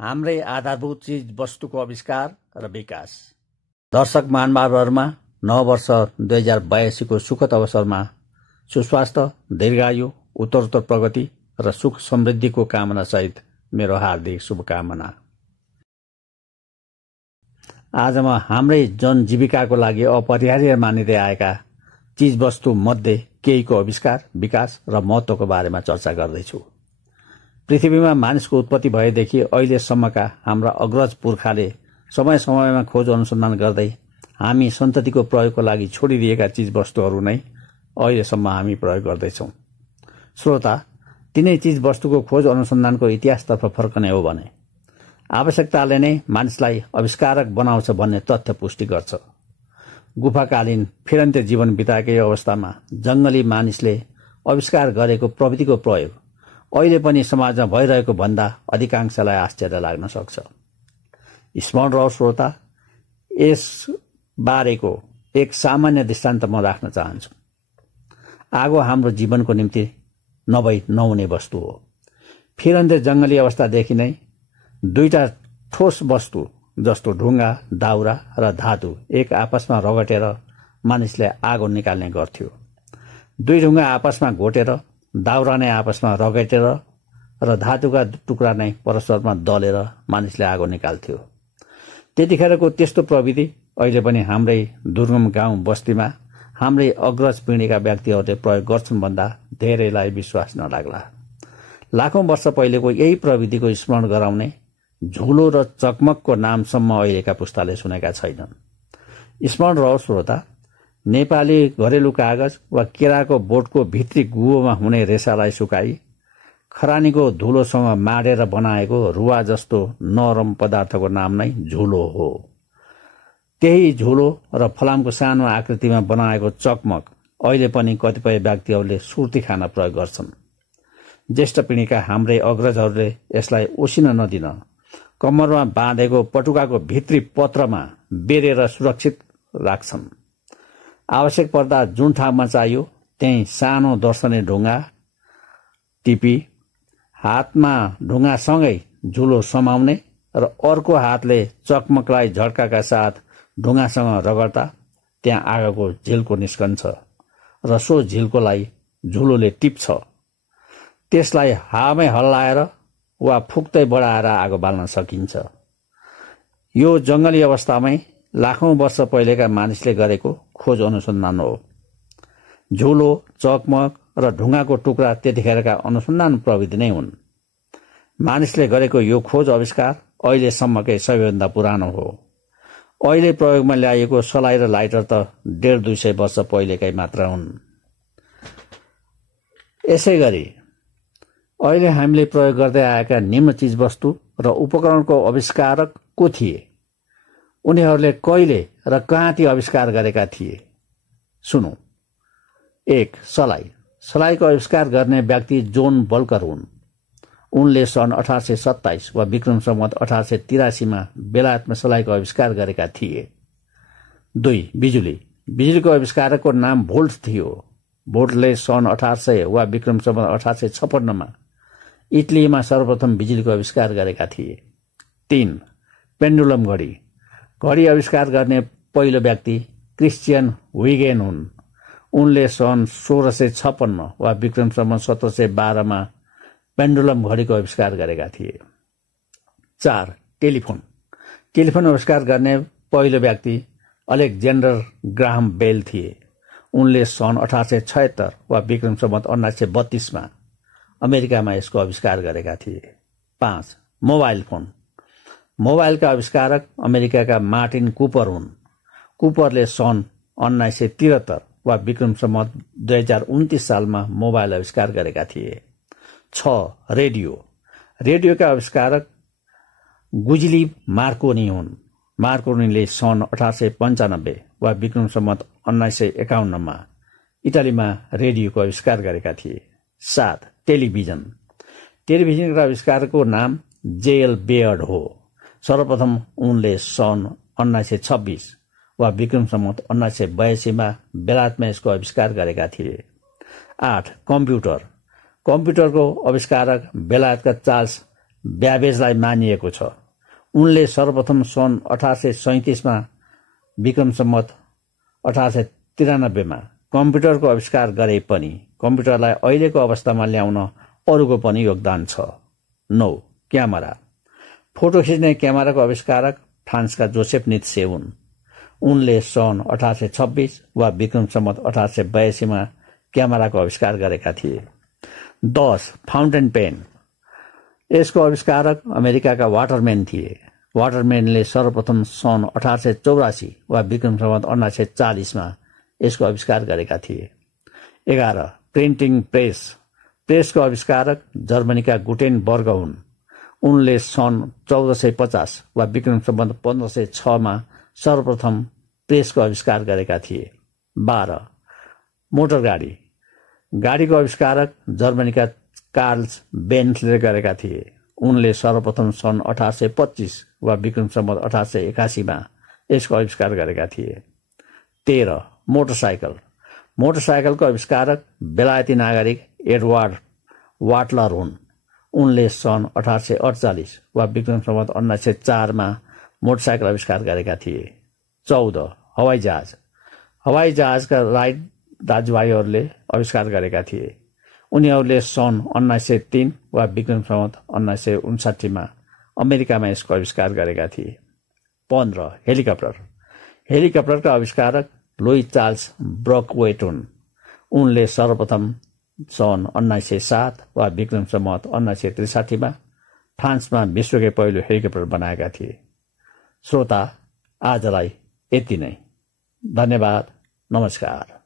हाम्रै आधारभूत चीज वस्तुको आविष्कार र विकास। दर्शक महानुभावहरूमा नव वर्ष 2082 को सुखद अवसरमा सुस्वास्थ्य, दीर्घायु, उत्तरोत्तर प्रगति र सुख समृद्धिको कामना सहित मेरो हार्दिक शुभकामना। आज म हाम्रै जनजीविकाको लागि अपरिहार्य मानिँदै आएका चीजवस्तु मध्ये केहीको आविष्कार, विकास र महत्त्वको बारेमा चर्चा गर्दैछु। पृथ्वीमा मानिसको उत्पत्ति भएदेखि अहिलेसम्मका हाम्रा अग्रज पुर्खाले समय समयमा खोज अनुसन्धान गर्दै हामी सन्ततिको प्रयोगको लागि छोडिदिएका चीजवस्तुहरू नै अहिलेसम्म हामी प्रयोग गर्दैछौँ। श्रोता, तिनै चीजवस्तुको खोज अनुसन्धानको इतिहासतर्फ फर्कने हो भने आवश्यकताले नै मानिसलाई आविष्कारक बनाउँछ भन्ने तथ्य पुष्टि गर्छ। गुफाकालीन फिरन्ते जीवन बिताएकै अवस्थामा जंगली मानिसले आविष्कार गरेको प्रविधिको प्रयोग अहिले पनि समाजमा भइरहेको भन्दा अधिकांशलाई आश्चर्य लाग्न सक्छ। स्मरण रहोस् श्रोता, यस बारेको एक सामान्य दृष्टान्त म राख्न चाहन्छु। आगो हाम्रो जीवनको निम्ति नभई नहुने वस्तु हो। फिरन्ते जंगली अवस्थादेखि नै दुईटा ठोस वस्तु जस्तो ढुङ्गा, दाउरा र धातु एक आपसमा रगटेर मानिसले आगो निकाल्ने गर्थ्यो। दुई ढुङ्गा आपसमा घोटेर, दाउरा नै आपसमा रगटेर र धातुका टुक्रा नै परस्परमा दलेर मानिसले आगो निकाल्थ्यो। त्यतिखेरको त्यस्तो प्रविधि अहिले पनि हाम्रै दुर्गम गाउँ बस्तीमा हाम्रै अग्रज पिँढीका व्यक्तिहरूले प्रयोग गर्छन् भन्दा धेरैलाई विश्वास नलाग्ला। लाखौं वर्ष पहिलेको यही प्रविधिको स्मरण गराउने झुलो र चकमकको नामसम्म अहिलेका पुस्ताले सुनेका छैनन्। स्मरण रहोस् श्रोता, नेपाली घरेलु कागज वा केराको बोटको भित्री गुहोमा हुने रेसालाई सुकाई खरानीको धुलोसँग माडेर बनाएको रुवा जस्तो नरम पदार्थको नाम नै झुलो हो। त्यही झुलो र फलामको सानो आकृतिमा बनाएको चकमक अहिले पनि कतिपय व्यक्तिहरूले सुर्ती खान प्रयोग गर्छन्। ज्येष्ठ पिँढीका हाम्रै अग्रजहरूले यसलाई ओसिन नदिन कम्मरमा बाँधेको पटुकाको भित्री पत्रमा बेरेर सुरक्षित राख्छन्। आवश्यक पर्दा जुन ठाउँमा चाहियो त्यही सानो दर्शने ढुङ्गा टिपी हातमा ढुङ्गासँगै झुलो समाउने र अर्को हातले चकमकलाई झड्काका साथ ढुङ्गासँग रगड्दा त्यहाँ आगोको झिल्को निस्कन्छ र सो झिल्कोलाई झुलोले टिप्छ। त्यसलाई हावामै हल्लाएर वा फुक्दै बढाएर आगो बाल्न सकिन्छ। यो जंगली अवस्थामै लाखौं वर्ष पहिलेका मानिसले गरेको खोज अनुसन्धान हो। झुलो, चकमक र ढुङ्गाको टुक्रा त्यतिखेरका अनुसन्धान प्रविधि नै हुन्। मानिसले गरेको यो खोज आविष्कार अहिलेसम्मकै सबैभन्दा पुरानो हो। अहिले प्रयोगमा ल्याइएको सलाई र लाइटर त 150-200 वर्ष पहिलेकै मात्र हुन्। यसै गरी अहिले हामीले प्रयोग गर्दै आएका निम्न चीजवस्तु र उपकरणको आविष्कारक को थिए? उनीहरूले कहिले र कहाँ ती आविष्कार गरेका थिए? सुनौ। 1. सलाई। सलाईको आविष्कार गर्ने व्यक्ति जोन बल्कर हुन्। उनले सन् 1827 वा विक्रम सम्वत 1883 मा बेलायतमा सलाईको आविष्कार गरेका थिए। 2. बिजुली। बिजुलीको आविष्कारकको नाम भोल्ट थियो। भोल्टले सन् 1800 वा विक्रम सम्वत 1856 मा इटलीमा सर्वप्रथम बिजुलीको आविष्कार गरेका थिए। 3. पेन्डुलम घडी। घडी आविष्कार गर्ने पहिलो व्यक्ति क्रिस्चियन हुइगेन हुन्। उनले सन् 1656 वा विक्रम सम्वत 1712 मा पेन्डुलम घडीको आविष्कार गरेका थिए। 4. टेलिफोन। टेलिफोन आविष्कार गर्ने पहिलो व्यक्ति अलेक्जेन्डर ग्राहम बेल थिए। उनले सन् 1876 वा विक्रम सम्वत 1932 मा अमेरिकामा यसको आविष्कार गरेका थिए। 5. Mobile phone. मोबाइलका आविष्कारक अमेरिकाका मार्टिन कुपर हुन्। कुपरले सन् 1973 वा विक्रम सम्वत 2029 सालमा मोबाइल आविष्कार गरेका थिए। 6. रेडियो। रेडियोका आविष्कारक गुजिली मार्कोनी हुन्। मार्कोनीले सन् 1895 वा विक्रम सम्वत 1951 मा इटालीमा रेडियोको आविष्कार गरेका थिए। 7. टेलिभिजन। टेलिभिजनका आविष्कारकको नाम जेएल बेयर्ड हो। सर्वप्रथम उनले सन् 1926 वा विक्रम सम्वत 1982 मा बेलायतमा यसको आविष्कार गरेका थिए। 8. कम्प्युटर। कम्प्युटरको आविष्कारक बेलायतका चार्ल्स ब्याबेजलाई मानिएको छ। उनले सर्वप्रथम सन् 1837 विक्रम सम्वत 1893 कम्प्युटरको आविष्कार गरे पनि कम्प्युटरलाई अहिलेको अवस्थामा ल्याउन अरूको पनि योगदान छ। 9. क्यामेरा। फोटो खिच्ने क्यामेराको आविष्कारक फ्रान्सका जोसेफ नित्से हुन्। उनले सन् 1826 वा विक्रम सम्वत 1882 क्यामेराको आविष्कार गरेका थिए। 10. Fountain pen. यसको आविष्कारक अमेरिकाका वाटरम्यान थिए। वाटरम्यानले सर्वप्रथम सन् 1884 वा विक्रम सम्वत 1940 यसको आविष्कार गरेका थिए। 11. Printing press. प्रेसको आविष्कारक जर्मनीका गुटेनबर्ग हुन्। उनले सन् 1450 वा विक्रम सम्वत 1506 सर्वप्रथम प्रेसको आविष्कार गरेका थिए। 12. मोटर गाडी। गाडीको आविष्कारक जर्मनीका कार्ल्स बेन्जले गरेका थिए। उनले सर्वप्रथम सन् 1825 वा विक्रम सम्वत 1881 यसको आविष्कार गरेका थिए। 13. मोटरसाइकल। मोटरसाइकलको आविष्कारक बेलायती नागरिक एडवर्ड वाटलर हुन्। उनले सन् 1848 वा विक्रम सम्वत 1904 मोटरसाइकल आविष्कार गरेका थिए। 14. हवाईजहाज। हवाईजहाजका राइट दाजुभाइहरूले आविष्कार गरेका थिए। उनीहरूले सन् 1903 वा विक्रम सम्वत 1959 अमेरिकामा यसको आविष्कार गरेका थिए। 15. हेलिकप्टर। हेलिकप्टरका आविष्कारक लुई चार्ल्स ब्रकवेट हुन्। उनले सर्वप्रथम सन् 1907 वा विक्रम सम्वत 1963 फ्रान्समा विश्वकै पहिलो हेलिकप्टर बनाएका थिए। श्रोता, आजलाई यति नै। धन्यवाद। नमस्कार।